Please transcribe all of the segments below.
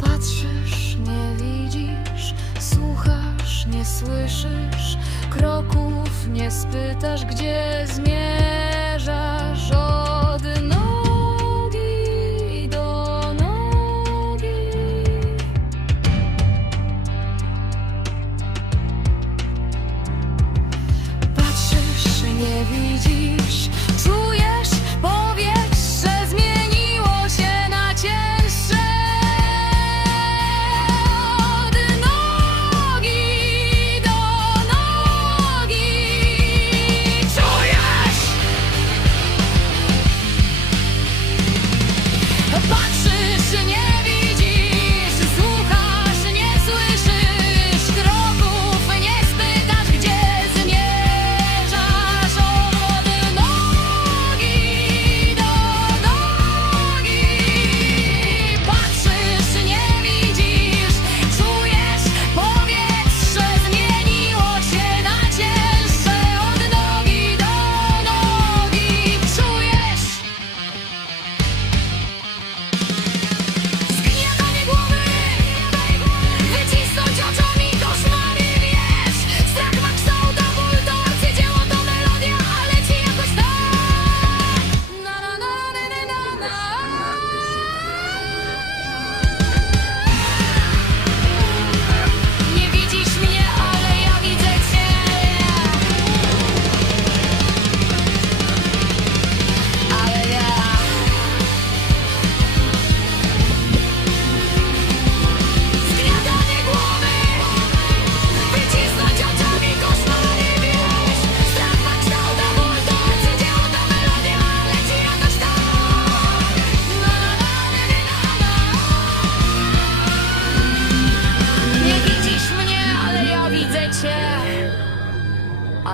Patrzysz, nie widzisz, słuchasz, nie słyszysz, kroków nie spytasz, gdzie zmierzasz.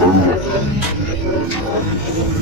Salut